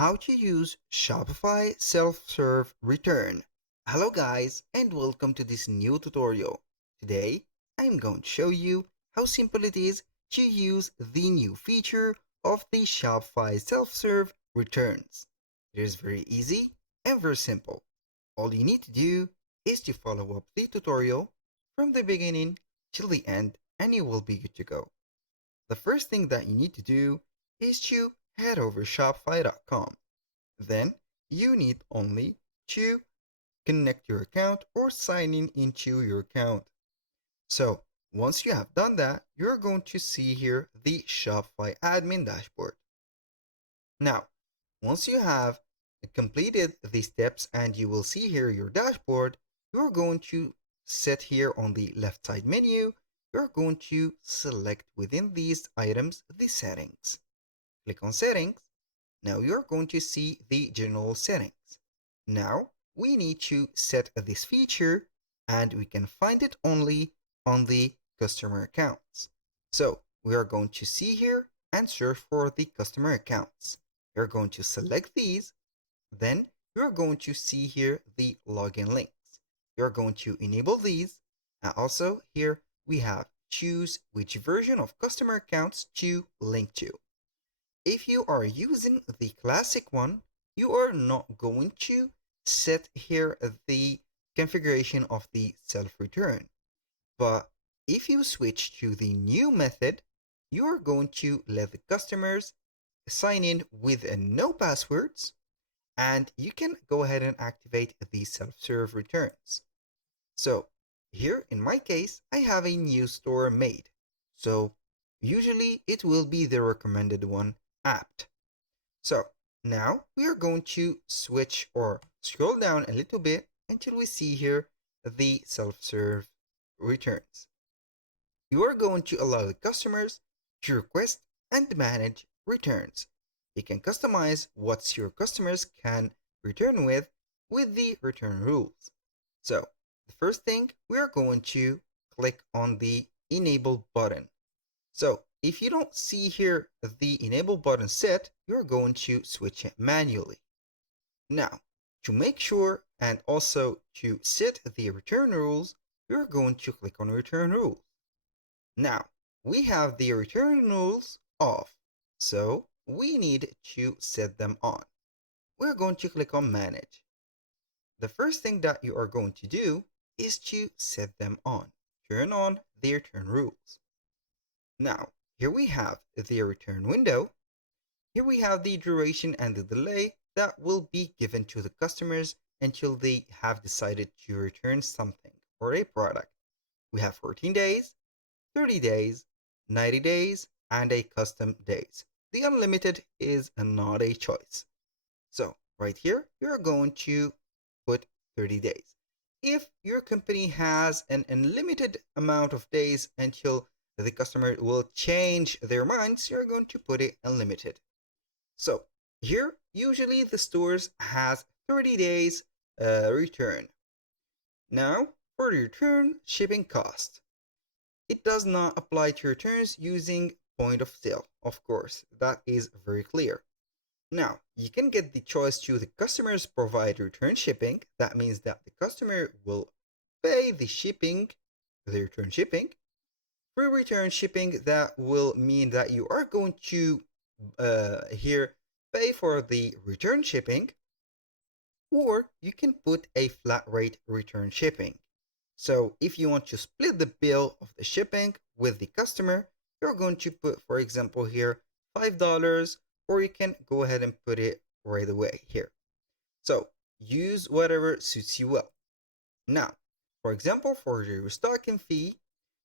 How to use Shopify self-serve return. Hello guys and welcome to this new tutorial. Today I'm going to show you how simple it is to use the new feature of the Shopify self-serve returns. It is very easy and very simple. All you need to do is to follow up the tutorial from the beginning till the end and you will be good to go. The first thing that you need to do is to head over shopify.com. Then you need only to connect your account or sign in into your account. So once you have done that, you're going to see here the Shopify admin dashboard. Now, once you have completed the steps and you will see here your dashboard, you're going to set here on the left side menu, you're going to select within these items the settings. Click on settings. Now you're going to see the general settings. Now we need to set this feature and we can find it only on the customer accounts. So we are going to see here and search for the customer accounts. You're going to select these. Then you're going to see here the login links. You're going to enable these. And also here we have choose which version of customer accounts to link to. If you are using the classic one, you are not going to set here the configuration of the self-return. But if you switch to the new method, you are going to let the customers sign in with no passwords, and you can go ahead and activate the self-serve returns. So here in my case, I have a new store made. So usually it will be the recommended one apt. So now we are going to switch or scroll down a little bit until we see here the self-serve returns. You are going to allow the customers to request and manage returns. You can customize what your customers can return with the return rules. So the first thing, we are going to click on the enable button. So if you don't see here the enable button set, you're going to switch it manually. Now, to make sure and also to set the return rules, you're going to click on return rules. Now, we have the return rules off, so we need to set them on. We're going to click on manage. The first thing that you are going to do is to set them on. Turn on the return rules. Now, here we have the return window. Here we have the duration and the delay that will be given to the customers until they have decided to return something or a product. We have 14 days, 30 days, 90 days, and a custom days. The unlimited is not a choice. So right here, you're going to put 30 days. If your company has an unlimited amount of days until the customer will change their minds, you're going to put it unlimited. So here, usually the stores has 30 days return. Now, for the return shipping cost, it does not apply to returns using point of sale. Of course, that is very clear. Now, you can get the choice to the customers provide return shipping. That means that the customer will pay the shipping, the return shipping. Free return shipping, that will mean that you are going to here pay for the return shipping, or you can put a flat rate return shipping. So if you want to split the bill of the shipping with the customer, you're going to put, for example, here $5, or you can go ahead and put it right away here. So use whatever suits you well. Now, for example, for your restocking fee,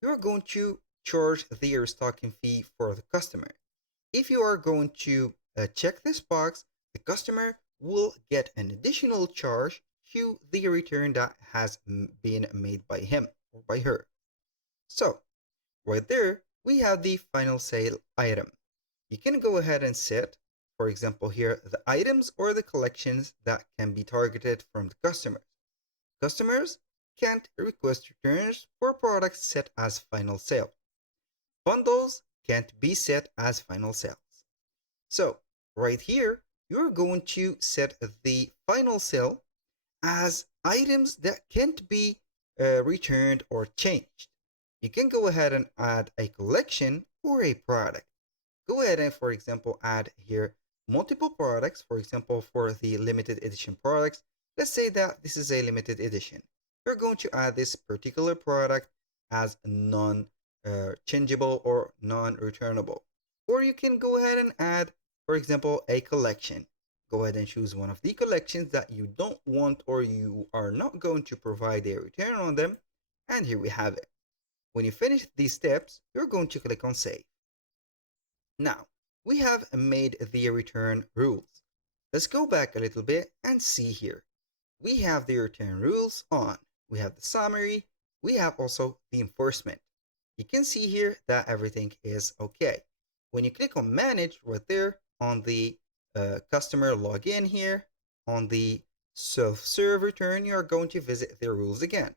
you're going to charge the restocking fee for the customer. If you are going to check this box, the customer will get an additional charge to the return that has been made by him or by her. So right there, we have the final sale item. You can go ahead and set, for example, here the items or the collections that can be targeted from the customers. Customers can't request returns for products set as final sale. Bundles can't be set as final sales. So right here, you're going to set the final sale as items that can't be returned or changed. You can go ahead and add a collection or a product. Go ahead and, for example, add here multiple products. For example, for the limited edition products, let's say that this is a limited edition. You're going to add this particular product as non changeable or non returnable. Or you can go ahead and add, for example, a collection. Go ahead and choose one of the collections that you don't want or you are not going to provide a return on them. And here we have it. When you finish these steps, you're going to click on save. Now, we have made the return rules. Let's go back a little bit and see here. We have the return rules on. We have the summary. We have also the enforcement. You can see here that everything is okay. When you click on manage right there on the customer login here, on the self-serve return, you are going to visit the rules again.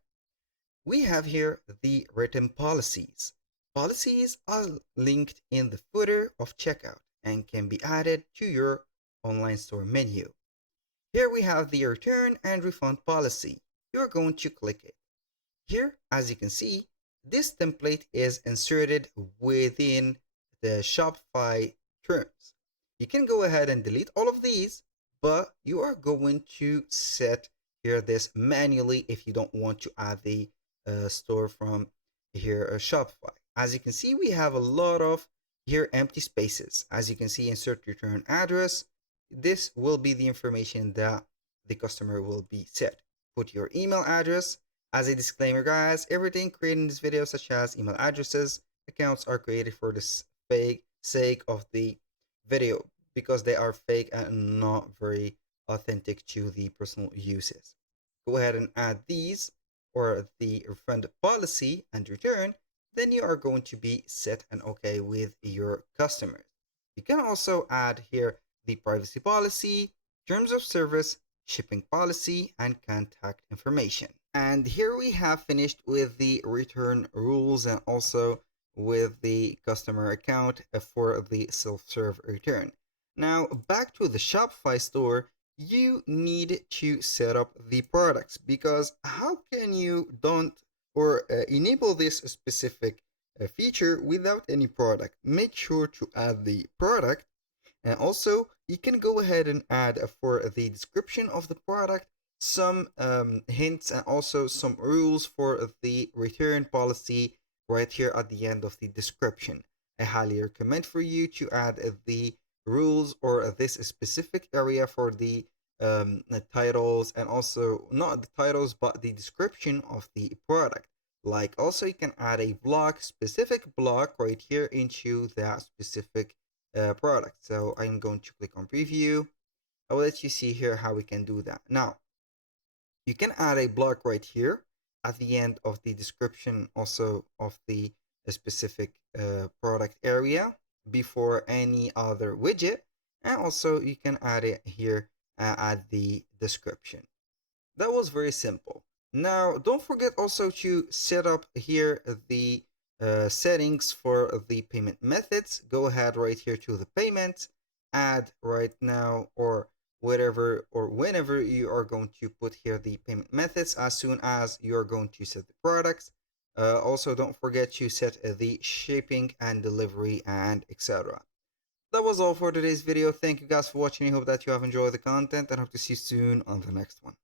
We have here the written policies. Policies are linked in the footer of checkout and can be added to your online store menu. Here we have the return and refund policy. You're going to click it. Here, as you can see, this template is inserted within the Shopify terms. You can go ahead and delete all of these, but you are going to set here this manually if you don't want to add the store from here Shopify. As you can see, we have a lot of here empty spaces. As you can see, insert return address. This will be the information that the customer will be set. Put your email address. As a disclaimer, guys, everything created in this video, such as email addresses, accounts, are created for the sake of the video because they are fake and not very authentic to the personal uses. Go ahead and add these or the refund policy and return, then you are going to be set and okay with your customers. You can also add here the privacy policy, terms of service, shipping policy, and contact information. And here we have finished with the return rules and also with the customer account for the self-serve return. Now back to the Shopify store, you need to set up the products because how can you don't or enable this specific feature without any product? Make sure to add the product, and also you can go ahead and add for the description of the product some hints and also some rules for the return policy right here at the end of the description. I highly recommend for you to add the rules or this specific area for the titles, and also not the titles but the description of the product. Like also you can add a block, specific block right here into that specific product. So I'm going to click on preview. I will let you see here how we can do that. Now you can add a block right here at the end of the description also of the specific product area before any other widget, and also you can add it here at the description. That was very simple. Now don't forget also to set up here the settings for the payment methods. Go ahead right here to the payments, add right now or whatever or whenever you are going to put here the payment methods as soon as you are going to set the products. Also don't forget to set the shipping and delivery and etc. That was all for today's video. Thank you guys for watching. I hope that you have enjoyed the content and hope to see you soon on the next one.